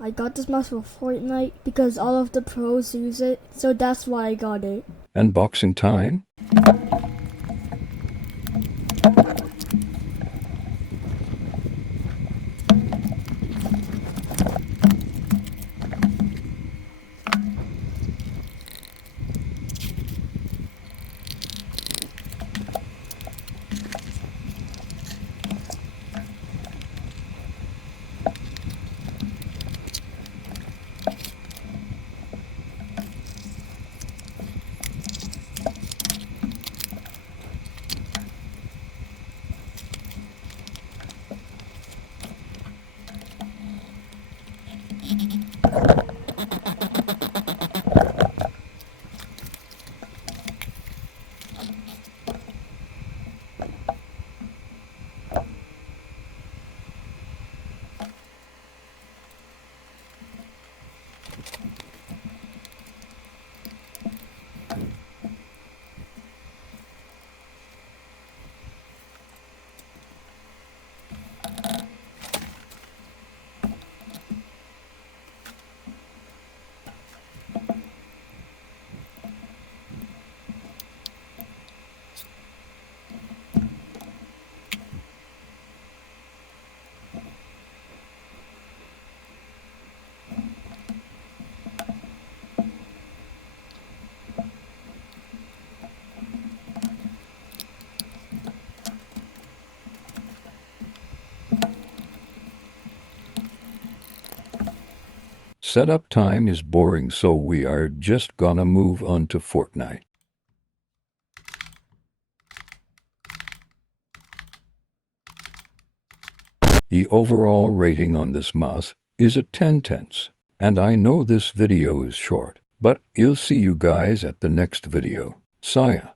I got this mouse for Fortnite because all of the pros use it, so that's why I got it. Unboxing time? Setup time is boring, so we are just gonna move on to Fortnite. The overall rating on this mouse is a 10/10. And I know this video is short, but I'll see you guys at the next video. See ya.